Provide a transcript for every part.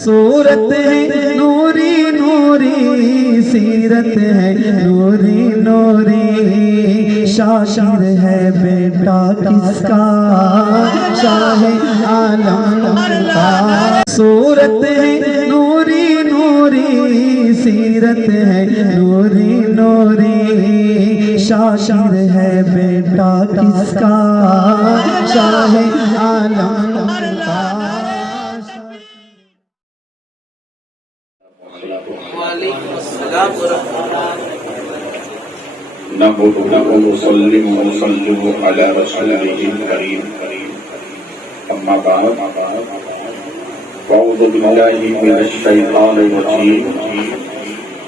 صورت ہے نوری نوری، سیرت ہے نوری نوری، شاعر ہے بیٹا کس کا، شاہ عالم کا۔ صورت ہے نوری نوری، سیرت ہے نوری نوری، شاعر ہے بیٹا کس کا، شاہ عالم کا۔ وعلیکم السلام ورحمۃ اللہ۔ نحمده ونصلي ونسلم على رسوله الكريم، أما بعد، فأعوذ بالله من الشيطان الرجيم،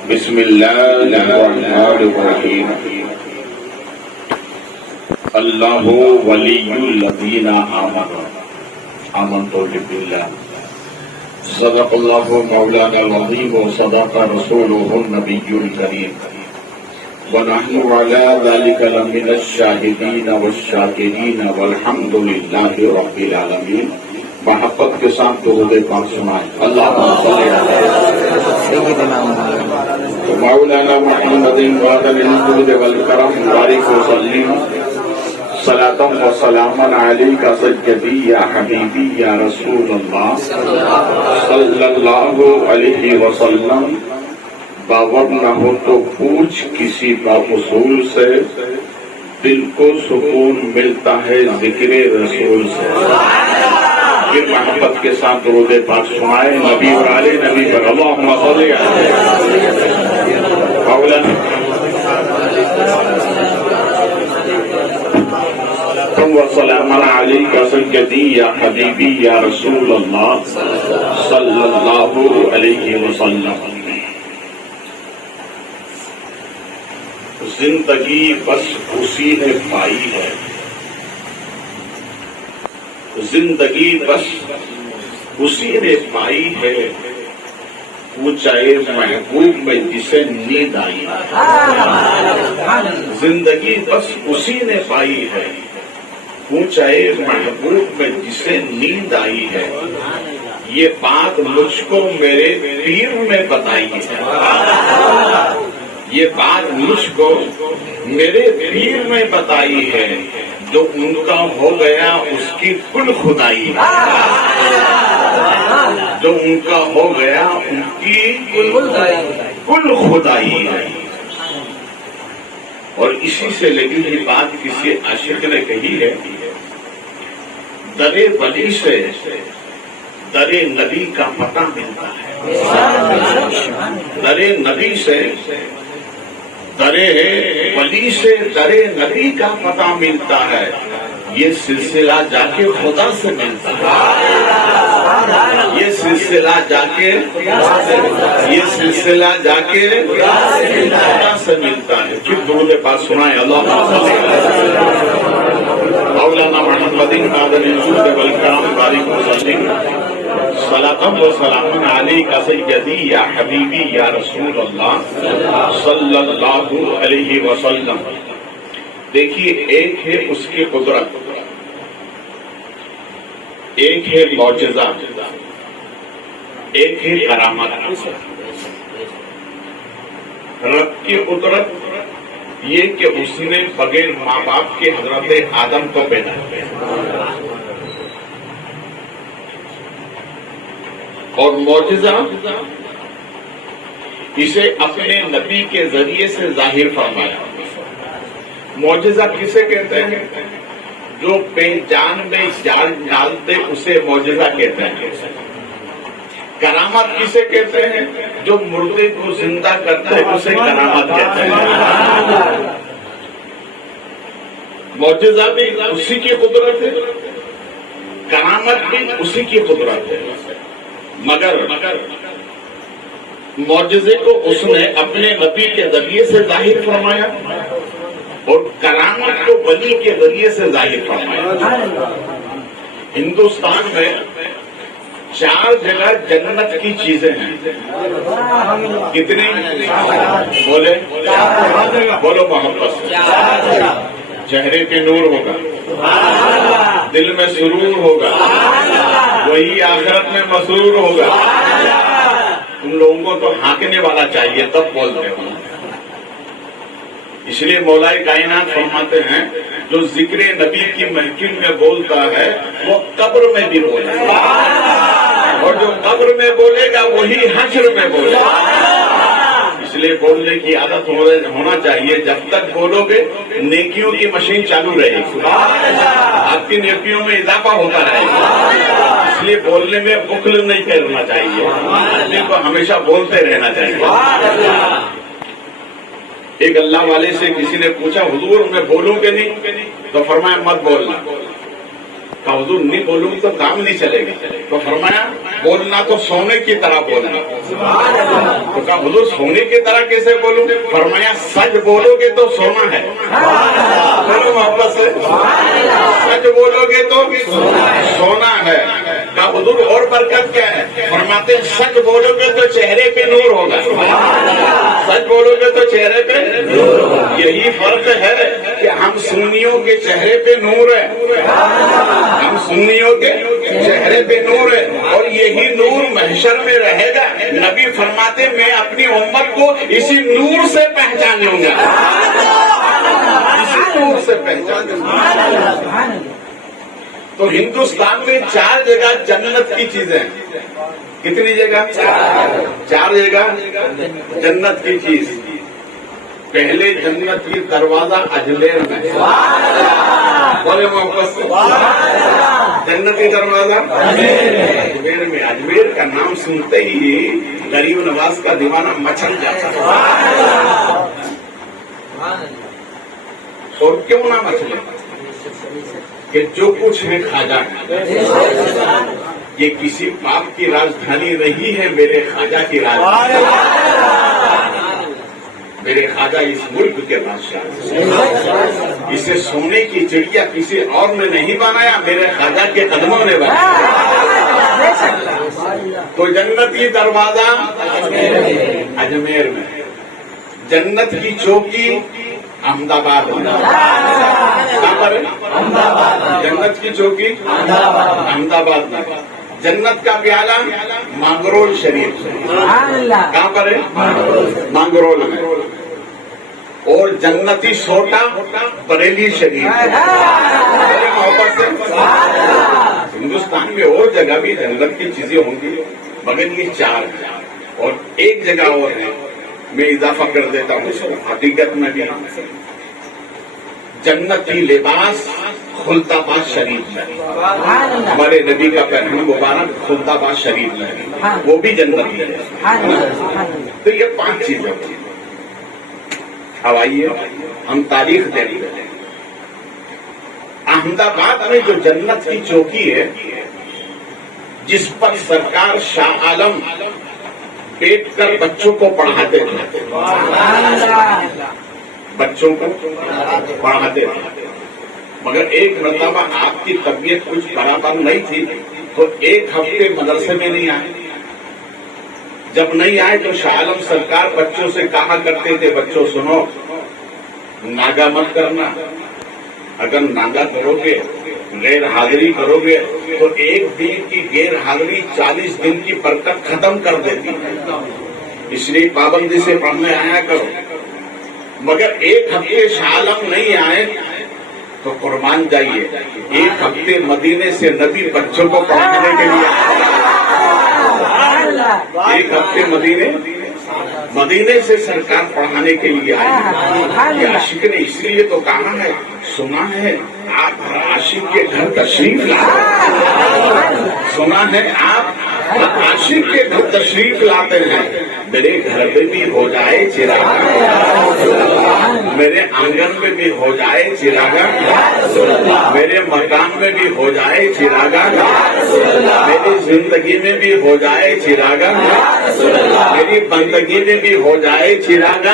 بسم الله الرحمن الرحيم۔ الله ولي الذين آمنوا، آمنت بالله، صدق الله مولانا العظيم، وصدق رسوله النبي الكريم، ونحن على ذلك لمن الشاهدين والشاكرين، والحمد لله رب العالمين۔ محبت کے ساتھ درود پاک سنائیں، اللہم صلی علی مولانا محمد وعلى الجود والکرم، بارک وسلم صلاة و سلاما علیک سیدی یا حبیبی یا رسول اللہ صلی اللہ علیہ وسلم۔ باور نہ ہو تو پوچھ کسی با اصول سے، دل کو سکون ملتا ہے ذکر رسول سے۔ پھر محبت کے ساتھ درود پاک سنائیں، نبی اور آل نبی پر اللہم صلی مولانا وسلام علیک سیدی یا حبیبی یا رسول اللہ صلی اللہ علیہ وسلم۔ زندگی بس اسی نے پائی ہے، زندگی بس اسی نے پائی ہے، اونچائے محبوب میں جسے نیند آئی ہے۔ زندگی بس اسی نے پائی ہے، اونچائے محبوب میں جسے نیند آئی ہے، یہ بات مجھ کو میرے پیر نے بتائی ہے، یہ بات مجھ کو میرے پیر نے بتائی ہے، جو ان کا ہو گیا اس کی کل خدائی ہے، جو ان کا ہو گیا ان کی کل خدائی ہے۔ اور اسی سے لگی ہوئی بات کسی عاشق نے کہی ہے، درے ولی سے درے نبی کا پتہ ملتا ہے، درے نبی سے درے ولی سے درے نبی کا پتہ ملتا ہے، یہ سلسلہ جا کے خدا سے ملتا ہے، یہ سلسلہ جا کے خدا سے ملتا ہے۔ پھر درود پاک سنائیں، اللہم صلی مولانا محمد وعلى الجود والکرم، بارک وسلم صلاۃ و سلام علیک سیدی یا حبیبی یا رسول اللہ صلی اللہ علیہ وسلم۔ دیکھیے، ایک ہے اس کی قدرت، ایک ہے معجزہ، ایک ہے کرامت۔ رب کی قدرت یہ کہ اس نے بغیر ماں باپ کے حضرت آدم کو پیدا کیا، اور معجزہ اسے اپنے نبی کے ذریعے سے ظاہر فرمایا۔ معجزہ کسے کہتے ہیں؟ جو بے جان میں جان ڈالتے اسے معجزہ کہتے ہیں۔ کرامت کسے کہتے ہیں؟ جو مردے کو زندہ کرتا ہے اسے کرامت کہتے ہیں۔ معجزہ بھی اسی کی قدرت ہے، کرامت بھی اسی کی قدرت ہے، مگر معجزے کو اس نے اپنے نبی کے ذریعے سے ظاہر فرمایا، اور کرامت کو ولی کے ذریعے سے ظاہر فرمایا۔ ہندوستان میں 4 جگہ جنت کی چیزیں ہیں، کتنی؟ بولے بولو محبت سے۔ چہرے پہ نور ہوگا، دل میں سرور ہوگا، وہی آخرت میں مسرور ہوگا۔ ان لوگوں کو تو ہانکنے والا چاہیے تب بولتے ہوں. اس لیے مولائے کائنات فرماتے ہیں جو ذکر نبی کی محفل میں بولتا ہے وہ قبر میں بھی بولے گا، اور جو قبر میں بولے گا وہی حشر میں بولے گا. اس لیے بولنے کی عادت ہونا چاہیے. جب تک بولو گے نیکیوں کی مشین چالو رہے گی، آپ کی نیکیوں میں اضافہ ہوتا رہے گا. اس لیے بولنے میں بخل نہیں کرنا چاہیے، آدمی کو ہمیشہ بولتے رہنا چاہیے. ایک اللہ والے سے کسی نے پوچھا حضور میں بولوں کہ نہیں؟ تو فرمایا مت بولنا. کہا حضور نہیں بولوں تو کام نہیں چلے گا. تو فرمایا بولنا تو سونے کی طرح بولنا. تو کہا حضور سونے کی طرح کیسے بولوں؟ فرمایا سچ بولو گے تو سونا ہے. بولو واپس سے، سچ بولو گے تو سونا ہے. کہا حضور اور برکت کیا ہے؟ فرماتے ہیں سچ بولو گے تو چہرے پہ نور ہوگا. سچ بولو گے تو چہرے پہ نور ہوگا. یہی فرق ہے کہ ہم سنیوں کے چہرے پہ نور ہے، ہم سنیوں کے چہرے پہ نور ہے، اور یہی نور محشر میں رہے گا. نبی فرماتے میں اپنی امت کو اسی نور سے پہچان لوں گا، اسی نور سے پہچان لوں گا. تو ہندوستان میں 4 جگہ جنت کی چیزیں ہیں. کتنی جگہ؟ 4 جگہ جنت کی چیز. پہلے جنت کی دروازہ اجمیر میں، بولے محبت سے، جنت کی دروازہ اجمیر میں. اجمیر کا نام سنتے ہی غریب نواز کا دیوانہ مچل جاتا ہے. اور کیوں نہ مچلے؟ کہ جو کچھ ہے خواجہ ہے. یہ کسی پاپ کی راجدھانی نہیں ہے، میرے خواجہ کی راجدھانی. میرے خواجہ اس ملک کے بادشاہ. اسے سونے کی چڑیا کسی اور نے نہیں بنایا، میرے خواجہ کے قدموں نے بنایا. تو جنت کی دروازہ اجمیر میں، جنت کی چوکی احمد آباد میں. کہاں پر ہے؟ جنت کی چوکی احمد آباد میں. جنت کا پیالہ مانگرول شریف میں. کہاں پر ہے؟ مانگرول میں. اور جنتی سوٹا بریلی شریف میں. محبت سے، ہندوستان میں اور جگہ بھی جنت کی چیزیں ہوں گی، مگر یہ 4 ہیں. اور ایک جگہ اور ہے، میں اضافہ کر دیتا ہوں اس کو. حقیقت میں بھی جنتی لباس خلدآباد شریف میں، ہمارے نبی کا پیغام مبارک خلدآباد شریف میں، وہ بھی جنتی ہے. تو یہ 5 چیزیں ہوتی ہیں. اب آئیے ہم تاریخ دیکھتے ہیں. احمد آباد میں جو جنت کی چوکی ہے، جس پر سرکار شاہ عالم بیٹھ کر بچوں کو پڑھاتے تھے، بچوں کو پڑھاتے تھے. مگر ایک مرتبہ آپ کی طبیعت کچھ برابر نہیں تھی تو 1 ہفتے مدرسے میں نہیں آئے. جب نہیں آئے تو شاہ عالم سرکار بچوں سے کہا کرتے تھے بچوں سنو، ناگا مت کرنا. اگر ناگا کرو گے، غیر حاضری کرو گے تو 1 دن کی غیر حاضری 40 دن کی برکت ختم کر دیتی ہے. اس لیے پابندی سے پڑھنے آیا کرو. مگر 1 ہفتے شاہ عالم نہیں آئے تو قربان جائیے، 1 ہفتے مدینے سے نبی بچوں کو پڑھانے کے لیے، 1 ہفتے مدینے سے سرکار پڑھانے کے لیے آئے. یہ عاشق نے اس لیے تو کہا ہے، سنا ہے آپ عاشق کے گھر تشریف لاتے، سنا ہے آپ عاشق کے گھر تشریف لاتے ہیں. میرے گھر میں بھی ہو جائے چراغ، میرے آنگن میں بھی ہو جائے چراغ، میرے مکان میں بھی ہو جائے چراغ، میری زندگی میں بھی ہو جائے چراغ، میری بندگی میں بھی ہو جائے چراغ.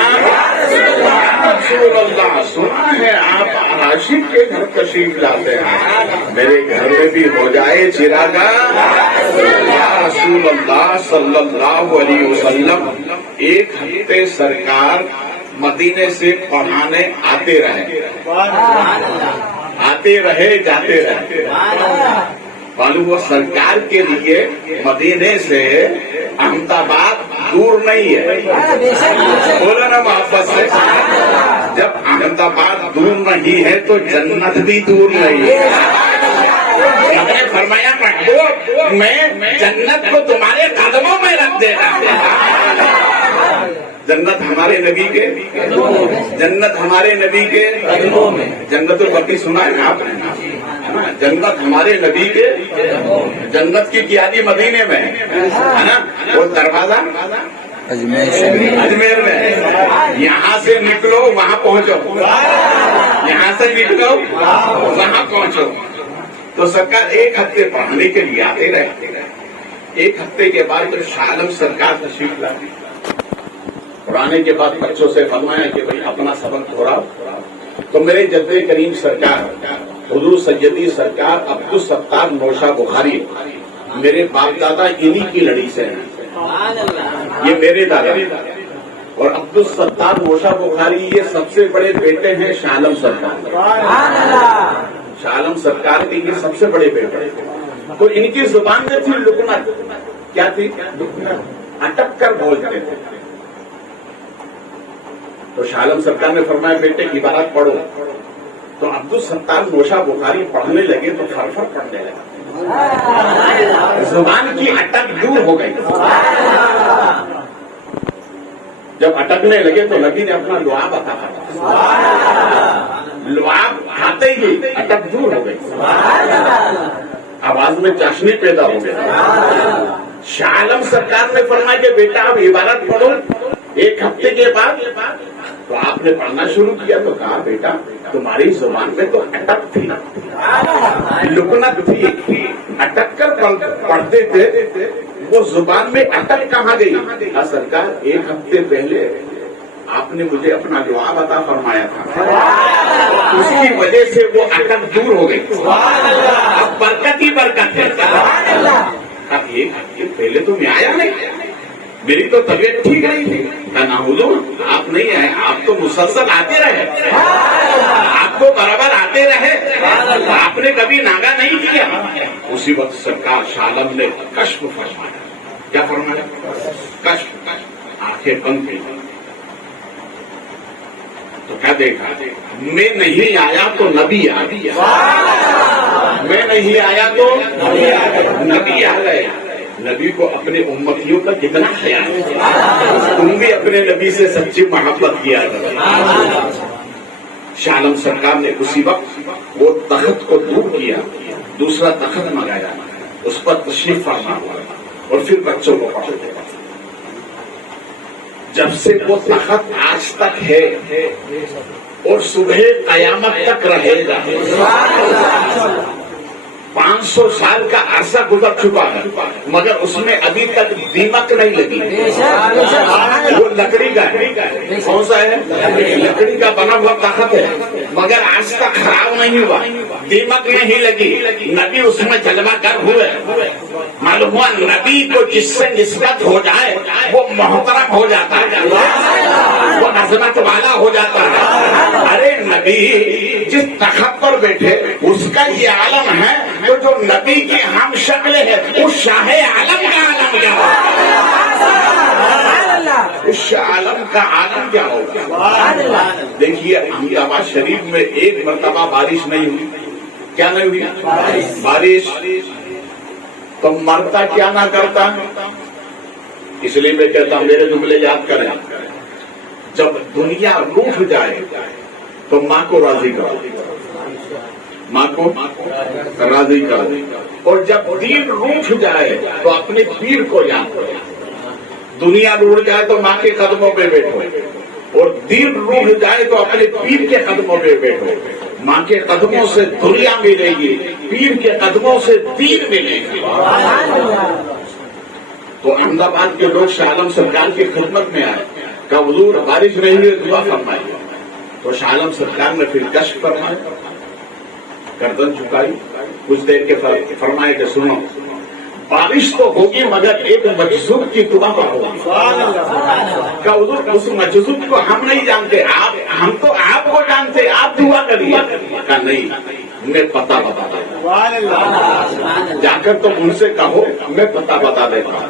رسول اللہ، سنا ہے آپ عاشق کے گھر تشریف لاتے ہیں، میرے گھر میں بھی ہو جائے چراغ. رسول اللہ صلی اللہ علیہ وسلم 1 ہفتے سرکار مدینے سے پڑھانے آتے رہے جاتے رہے. معلوم ہوا سرکار کے لیے مدینے سے احمد آباد دور نہیں ہے. بولا نا محبت سے, جب احمد آباد دور نہیں ہے تو جنت بھی دور نہیں ہے. نے فرمایا محبوب میں جنت کو تمہارے قدموں میں رکھ دیتا ہوں. جنت ہمارے نبی کے, جنت ہمارے نبی کے قدموں میں. جنت البقیع سنا ہے آپ نے؟ جنت ہمارے نبی کے, جنت کی قیادی مدینے میں ہے نا. وہ دروازہ اجمیر میں. یہاں سے نکلو وہاں پہنچو, یہاں سے نکلو وہاں پہنچو. تو سرکار ایک ہفتے پڑھنے کے لیے آتے رہے. ایک ہفتے کے بعد جب شاہ عالم سرکار تشریف لائی, پڑھانے کے بعد بچوں سے فرمایا کہ بھائی اپنا سبق دہراؤ. تو میرے جد کریم سرکار حضور سیدی سرکار عبدالستار نوشہ بخاری, میرے باپ دادا انہی کی لڑی سے ہیں, یہ میرے دادا. اور عبدالستار نوشہ بخاری یہ سب سے بڑے بیٹے ہیں شاہ عالم سرکار. شاہ عالم سرکار کے یہ سب سے بڑے بیٹے. تو ان کی زبان میں تھی لکنت. کیا تھی؟ اٹک کر بولتے تھے. تو شاہ عالم سرکار نے فرمایا بیٹے عبارت پڑھو. تو عبدالستار نوشہ بخاری پڑھنے لگے تو فرفر پڑھنے لگا. زبان کی اٹک دور ہو گئی. جب اٹکنے لگے تو نبی نے اپنا لعاب عطا فرمایا. لعاب کھاتے ہی اٹک دور ہو گئی, آواز میں چاشنی پیدا ہو گئی. شاہ عالم سرکار نے فرمایا کہ بیٹا اب عبارت پڑھو. ایک ہفتے کے بعد تو آپ نے پڑھنا شروع کیا. تو کہا بیٹا تمہاری زبان میں تو اٹک تھی, لکنت تھی, اٹک کر پڑھتے تھے. وہ زبان میں اٹک کہاں گئی؟ سرکار ایک ہفتے پہلے آپ نے مجھے اپنا لعاب عطا فرمایا تھا, اس کی وجہ سے وہ اٹک دور ہو گئی. اب برکت ہی برکت ہے. اب ایک ہفتے پہلے تو میں آیا نہیں, میری تو طبیعت ٹھیک نہیں تھی. نہ حضور آپ نہیں آئے, آپ تو مسلسل آتے رہے, آپ تو برابر آتے رہے, آپ نے کبھی ناگا نہیں کیا. اسی وقت سرکار شاہ عالم نے کشف فرمایا. کیا فرمایا؟ کشف. آنکھیں بند کی تو کیا دیکھا؟ میں نہیں آیا تو نبی آ گیا, میں نہیں آیا تو نبی آ گئے. نبی کو اپنے امتیوں کا کتنا خیال ہے. تم بھی اپنے نبی سے سچی محبت کیا. شاہ عالم سرکار نے اسی وقت وہ تخت کو دور کیا, دوسرا تخت منگایا, اس پر تشریف فرما ہوا اور پھر بچوں کو پڑھاتے. جب سے وہ تخت آج تک ہے اور صبح قیامت تک رہے گا. 500 سال کا عرصہ گزر چکا ہے مگر اس میں ابھی تک دیمک نہیں لگی. وہ لکڑی کا ہے. کون سا ہے؟ لکڑی کا بنا ہوا تخت ہے مگر آج تک خراب نہیں ہوا, دیمک نہیں لگی. نبی اس میں جلوہ گر ہوئے. معلوم ہوا نبی کو جس سے نسبت ہو جائے وہ محترم ہو جاتا ہے, وہ عظمت والا ہو جاتا ہے. ارے نبی جس تخت پر بیٹھے اس کا یہ عالم ہے, تو جو نبی کی ہم شکل ہے اس شاہ عالم کا عالم کیا ہوگا؟ اس شاہ عالم کا عالم کیا ہوگا؟ دیکھیے احمدآباد شریف میں ایک مرتبہ بارش نہیں ہوئی. کیا نہیں ہوئی؟ بارش. تو مرتا کیا نہ کرتا. اس لیے میں کہتا ہوں میرے جملے یاد کریں. جب دنیا روٹھ جائے تو ماں کو راضی کرو, ماں کو راضی کرو. اور جب دین روٹھ جائے تو اپنے پیر کو یاد کرو. دنیا روٹھ جائے تو ماں کے قدموں پہ بیٹھو, اور دین روٹھ جائے تو اپنے پیر کے قدموں پہ بیٹھو. ماں کے قدموں سے دنیا ملے گی, پیر کے قدموں سے دین ملے گی. تو احمد آباد کے لوگ شاہ عالم سرکار کی خدمت میں آئے, کہا حضور بارش نہیں ہوئی, دعا فرمائیے. تو شاہ عالم سرکار نے پھر کشف فرمایا, گردن جھکائی, کچھ دیر کے فرمائے کہ سنو بارش تو ہوگی مگر ایک مجذوب کی دعا ہوگی. کہ حضور اس مجذوب کو ہم نہیں جانتے, ہم تو آپ کو جانتے, آپ دعا کریے. کہا نہیں میں پتہ بتا دیتا ہوں, جا کر تم ان سے کہو میں پتہ بتا دیتا ہوں.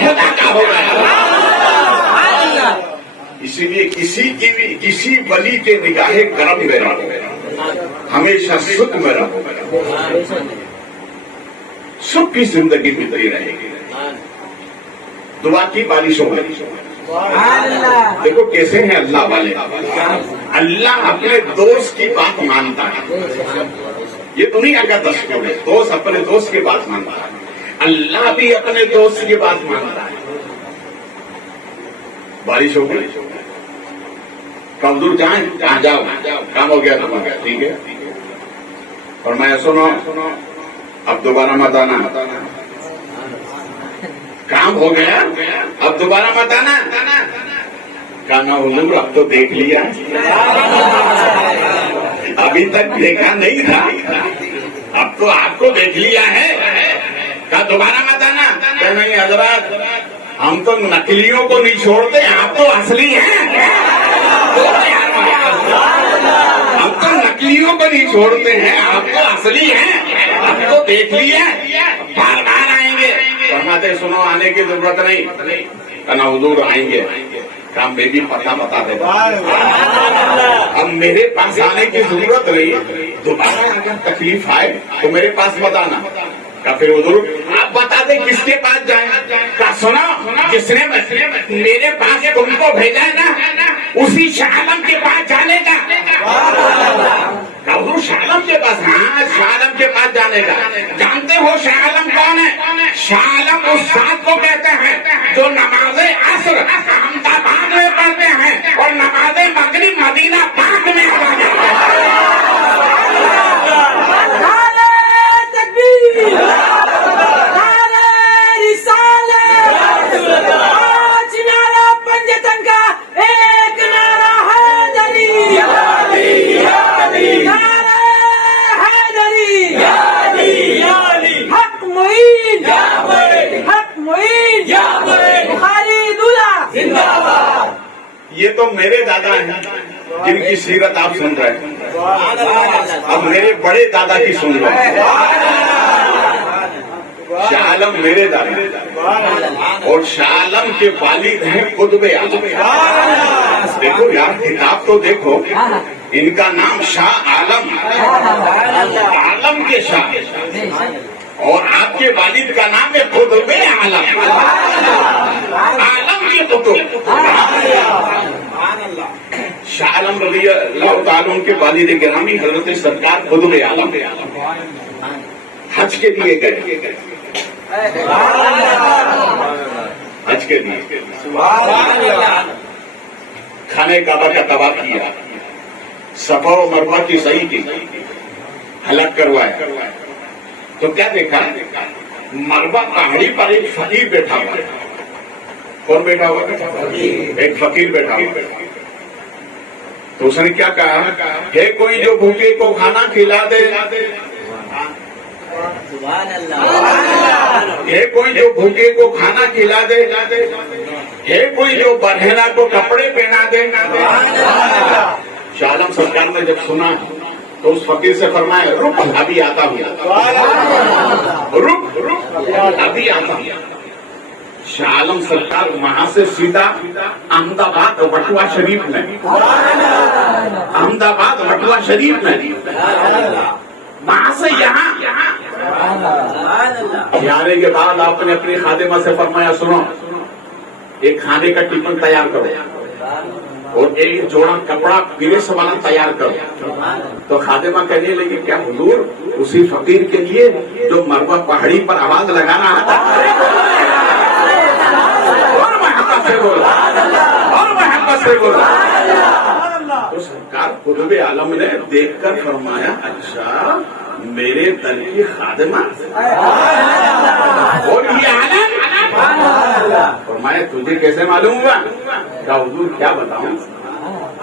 خدا کا ہو گیا. اسی لیے کسی ولی کے نگاہ کرم میں رہو, ہمیشہ سکھ میں رہو, سکھ کی زندگی گزری رہے گی. دعا کی بارش ہو گئی. دیکھو کیسے ہیں اللہ والے. اللہ اپنے دوست کی بات مانتا ہے. یہ دنیا کا دستور ہے, دوست اپنے دوست کی بات مانتا ہے. اللہ بھی اپنے دوست کی بات مانتا ہے. بارش ہو گئی, کب دور جائیں, کہاں جاؤ, کام ہو گیا تمہارا, ٹھیک ہے. اور میں سنو اب دوبارہ مت آنا, کام ہو گیا اب دوبارہ مت آنا. کہنا حضور اب تو دیکھ لیا, ابھی تک دیکھا نہیں تھا, اب تو آپ کو دیکھ لیا ہے, کہا دوبارہ مت آنا. کہ نہیں حضرات, ہم تو نقلیوں کو نہیں چھوڑتے, آپ تو اصلی ہیں. ہم تو نقلیوں کو نہیں چھوڑتے ہیں, آپ تو اصلی ہیں, ہم تو دیکھ لیا, بار بار آئیں گے. فرماتے سنو آنے کی ضرورت نہیں, کہنا حضور آئیں گے. کہا میں بھی پتہ بتا دیتا, اب میرے پاس آنے کی ضرورت نہیں, دوبارہ اگر تکلیف آئے تو میرے پاس مت آنا. کہا پھر حضور آپ بتا دیں کس کے پاس جائیں. کہا سنو جس نے میرے پاس تم کو بھیجا ہے نا, اسی شاہ عالم کے پاس جانے کا. کہا حضور شاہ عالم کے پاس, ہاں شاہ عالم کے پاس جانے کا. جانتے ہو شاہ عالم کون ہے؟ شاہ عالم اس ذات کو کہتے ہیں جو نماز عصر احمد آباد میں پڑھتے ہیں اور نماز مغرب مدینہ پاک میں ادا کرتے ہیں. یہ تو میرے دادا ہیں جن کی سیرت آپ سن رہے ہیں, اب میرے بڑے دادا کی سن رہے ہیں. شاہ عالم میرے دادا اور شاہ عالم کے والد ہیں قطب اعظم. دیکھو یار کتاب تو دیکھو, ان کا نام شاہ عالم, عالم کے شاہ, اور آپ کے والد کا نام ہے قطب عالم, عالم کے قطب. شاہ عالم رضی اللہ تعالیٰ ان کے والد گرامی حضرت سرکار قطب عالم حج کے لیے گئے, حج کے لیے کھانے کعبہ کا تباہ کیا, صفا و مروہ کی صحیح کی, ہلاک کروایا. تو کیا دیکھا, مروہ پہاڑی پر ایک فقیر بیٹھا ہوا. کون بیٹھا ہوا؟ ایک فقیر بیٹھا ہوا. تو اس نے کیا کہا, ہے کوئی جو بھوکے کو کھانا کھلا دے, ہے کوئی جو بھوکے کو کھانا کھلا دے, ہے کوئی جو برہنہ کو کپڑے پہنا دے. شاہ عالم سرکار نے جب سنا تو اس فقیر سے فرمایا رک ابھی آتا ہوں, رک ابھی آتا ہوں. شاہ عالم سرکار وہاں سے سیدھا احمد آباد وٹوا شریف میں, احمد آباد وٹوا شریف میں, وہاں سے یہاں آنے کے بعد آپ نے اپنی خادمہ سے فرمایا سنو ایک کھانے کا ٹفن تیار کرو اور ایک جوڑا کپڑا پیرس والا تیار کرو. تو خادمہ کہنے لگی کیا حضور اسی فقیر کے لیے جو مروہ پہاڑی پر آواز لگانا آتا, اور محبت سے بولا, اور محبت سے بولا. تو سرکار قطب عالم نے دیکھ کر فرمایا اچھا میرے در کی خادمہ اور یہ عالم. فرمایا تجھے کیسے معلوم ہوا؟ کہا حضور کیا بتاؤں,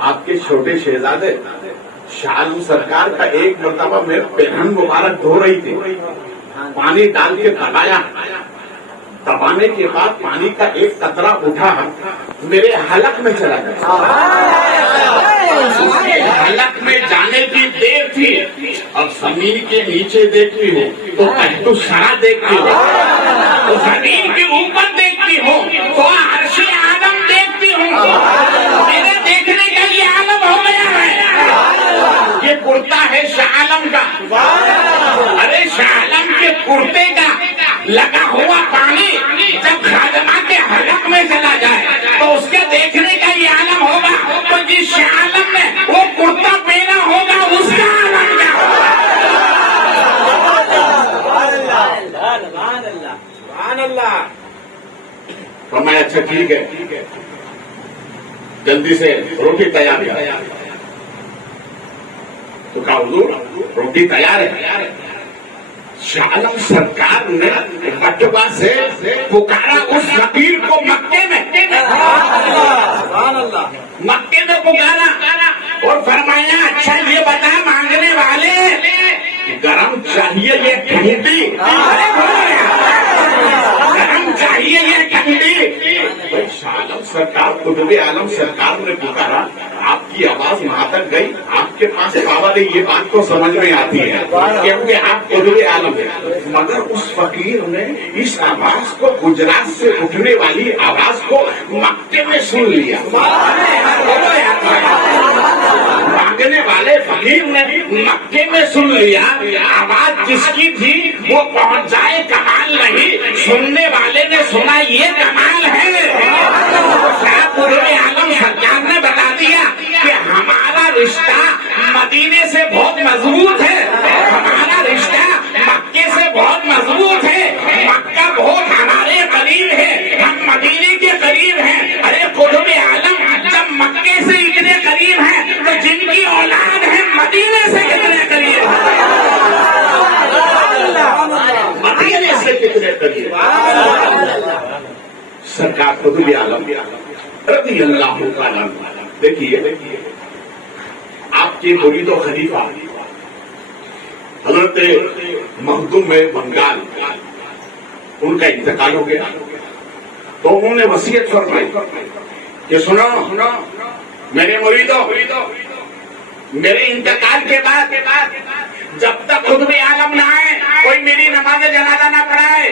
آپ کے چھوٹے شہزادے شاہ عالم سرکار کا ایک مرتبہ میں پہن مبارک دھو رہی تھی, پانی ڈال کے دبایا, دبانے کے بعد پانی کا ایک قطرہ اٹھا میرے حلق میں چلا گیا. حلق میں جانے کی دیر تھی, اب زمین کے نیچے دیکھتی ہوں تو پہلو سرا دیکھتی ہوں, تو زمین کے اوپر اچھا ٹھیک ہے جلدی سے روٹی تیار ہے. تو کہا حضور روٹی تیار ہے. شاہ عالم سرکار نے بٹوا سے پکارا اس فقیر کو مکے میں پکارا اور فرمایا اچھا یہ بتا مانگنے والے گرم چاہیے یہ ٹھنڈی؟ گرم چاہیے یہ ٹھنڈی؟ شاہ عالم سرکار قطب عالم سرکار نے پکارا. آپ کی آواز وہاں تک گئی, آپ کے پاس پاور ہے, یہ بات کو سمجھ میں آتی ہے کیونکہ آپ قطب عالم ہیں. مگر اس فقیر نے اس آواز کو گجرات سے اٹھنے والی آواز کو مکے میں سن لیا. مانگنے والے فقیر نے مکے میں سن لیا. آواز جس کی تھی وہ پہنچ جائے کمال نہیں, سننے والے نے سنا یہ کمال ہے. قطب عالم سرکار نے بتا دیا کہ ہمارا رشتہ مدینے سے بہت مضبوط ہے, ہمارا رشتہ مکے سے بہت مضبوط ہے, مکہ بہت ہمارے قریب ہے, ہم مدینے کے قریب ہیں. ارے قطب عالم جب مکے سے اتنے قریب ہیں تو جن کی اولاد ہے مدینے سے کتنے قریب ہے, مدینے سے کتنے قریب. سرکار قطب عالم رضی اللہ تعالیٰ عنہ. دیکھیے آپ کے مرید و خلیفہ حضرت مخدوم بنگال ان کا انتقال ہو گیا تو انہوں نے وصیت فرمائی کہ سنو میرے مریدو, میرے انتقال کے بعد جب تک قطب عالم نہ آئے کوئی میری نماز جنازہ نہ پڑھائے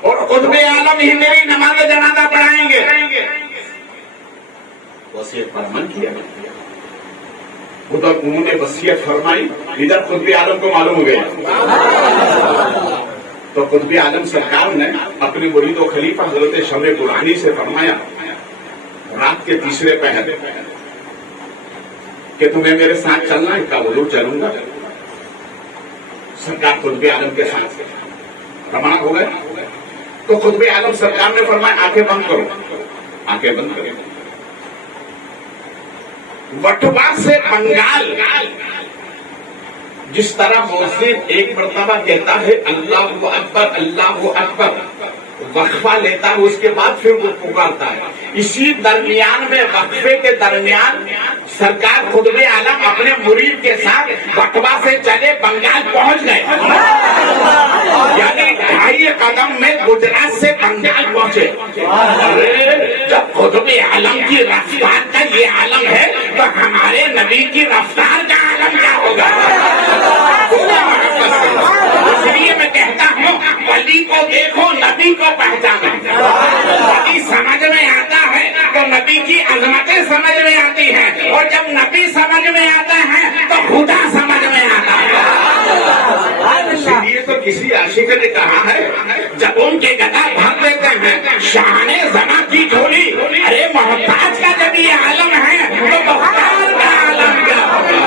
اور قطب عالم ہی میری نماز جنازہ پڑھائیں گے. وصیت پر عمل کیا. ادھر انہوں نے وصیت فرمائی, ادھر قطب عالم کو معلوم ہو گیا تو قطب عالم سرکار نے اپنے مرید و خلیفہ حضرت شمع قرآنی سے فرمایا رات کے تیسرے پہر کہ تمہیں میرے ساتھ چلنا ہے. کا حضور چلوں گا. سرکار قطب عالم کے ساتھ روانہ ہو گئے تو قطب عالم سرکار نے فرمایا آنکھیں بند کرو. آنکھیں بند کرو. وٹوا سے بنگال جس طرح محسن ایک مرتبہ کہتا ہے اللہ اکبر اللہ اکبر, وقفہ لیتا ہے, اس کے بعد پھر وہ پکارتا ہے. اسی درمیان میں وقفے کے درمیان سرکار قطب عالم اپنے مرید کے ساتھ وٹوا سے چلے بنگال پہنچ گئے. یعنی 2.5 قدم میں گجرات سے بنگال پہنچے. جب قطب عالم کی رفتار کا یہ عالم ہے تو ہمارے نبی کی رفتار کا عالم کیا ہوگا؟ اس لیے میں کہتا ہوں ولی کو دیکھو نبی کو پہچانو. ولی سمجھ میں آتا ہے تو نبی کی عظمتیں سمجھ میں آتی ہیں, اور جب نبی سمجھ میں آتا ہے تو خدا سمجھ میں آتا ہے. اس لیے تو کسی عاشق نے کہا ہے جب ان کے گدا بھر دیتے ہیں شان زما کی جھولی, ارے محتاج کا جب یہ عالم ہے تو مختار کا عالم کیا ہوگا.